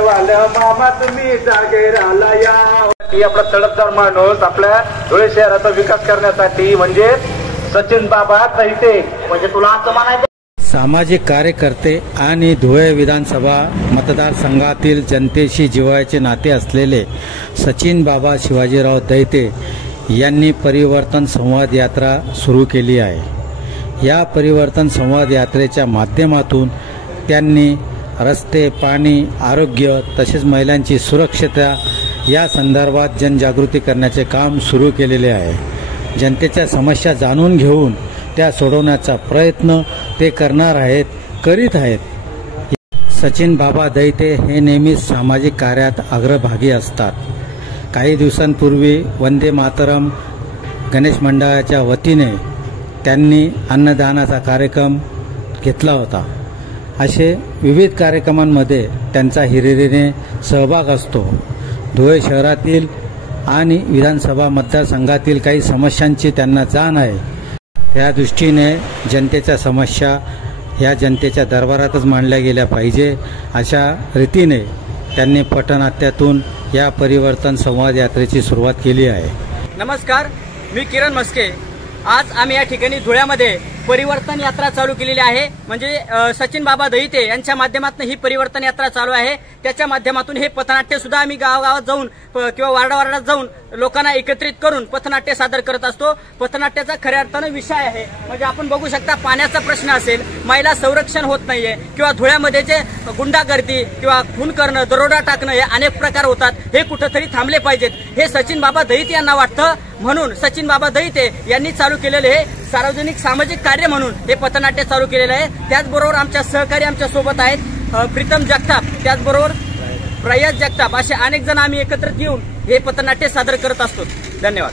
वालं मामा तुम्ही जागेराला या. आपला तडफदार माणूस आपल्या धुळे शहराचा विकास करण्यासाठी म्हणजे सचिन बाबा दैते. म्हणजे तुला असं म्हणायचं. सामाजिक कार्यकर्ते आणि धुळे विधानसभा मतदारसंघातील जनतेशी जिव्हाळ्याचे नाते असलेले सचिन बाबा शिवाजीराव दैते यांनी परिवर्तन संवाद यात्रा सुरू केली आहे. या परिवर्तन संवाद यात्रेच्या माध्यमातून त्यांनी रस्ते, पाणी, आरोग्य तसेच महिलांची सुरक्षितता या संदर्भात जनजागृती करण्याचे काम सुरू केलेले आहे. जनतेच्या समस्या जाणून घेऊन त्या सोडवण्याचा प्रयत्न ते करणार आहेत, करीत आहेत. सचिन बाबा दैते हे नेहमीच सामाजिक कार्यात अग्रभागी असतात. काही दिवसांपूर्वी वंदे मातरम गणेश मंडळाच्या वतीने त्यांनी अन्नदानाचा कार्यक्रम घेतला होता. असे विविध कार्यक्रमांमध्ये त्यांचा हिरिरीने सहभाग असतो. धुळे शहरातील आणि विधानसभा मतदारसंघातील काही समस्यांची त्यांना जाण आहे. त्या दृष्टीने जनतेच्या समस्या ह्या जनतेच्या दरबारातच मांडल्या गेल्या पाहिजे अशा रीतीने त्यांनी पटनाट्यातून या परिवर्तन संवाद यात्रेची सुरुवात केली आहे. नमस्कार, मी किरण मस्के. आज आम्ही या ठिकाणी धुळ्यामध्ये परिवर्तन यात्रा चालू केलेली आहे. म्हणजे सचिन बाबा दैते यांच्या माध्यमातून ही परिवर्तन यात्रा चालू आहे. त्याच्या माध्यमातून हे पथनाट्य सुद्धा आम्ही गावागावात जाऊन किंवा वार्डावार्डात जाऊन लोकांना एकत्रित करून पथनाट्य सादर करत असतो. पथनाट्याचा खऱ्या अर्थानं विषय आहे. म्हणजे आपण बघू शकता, पाण्याचा प्रश्न असेल, महिला संरक्षण होत नाहीये किंवा धुळ्यामध्ये जे गुंडागर्दी किंवा खून करणं, दरोडा टाकणं हे अनेक प्रकार होतात. हे कुठंतरी थांबले पाहिजेत हे सचिन बाबा दैते यांना वाटतं. म्हणून सचिन बाबा दैते यांनी चालू केलेले हे सार्वजनिक सामाजिक कार्य म्हणून हे पथनाट्य चालू केलेलं आहे. त्याचबरोबर आमच्या सहकारी आमच्या सोबत आहेत. प्रीतम जगताप, त्याचबरोबर प्रयास जगताप, असे अनेक जण आम्ही एकत्रित येऊन हे पथनाट्य सादर करत असतो. धन्यवाद.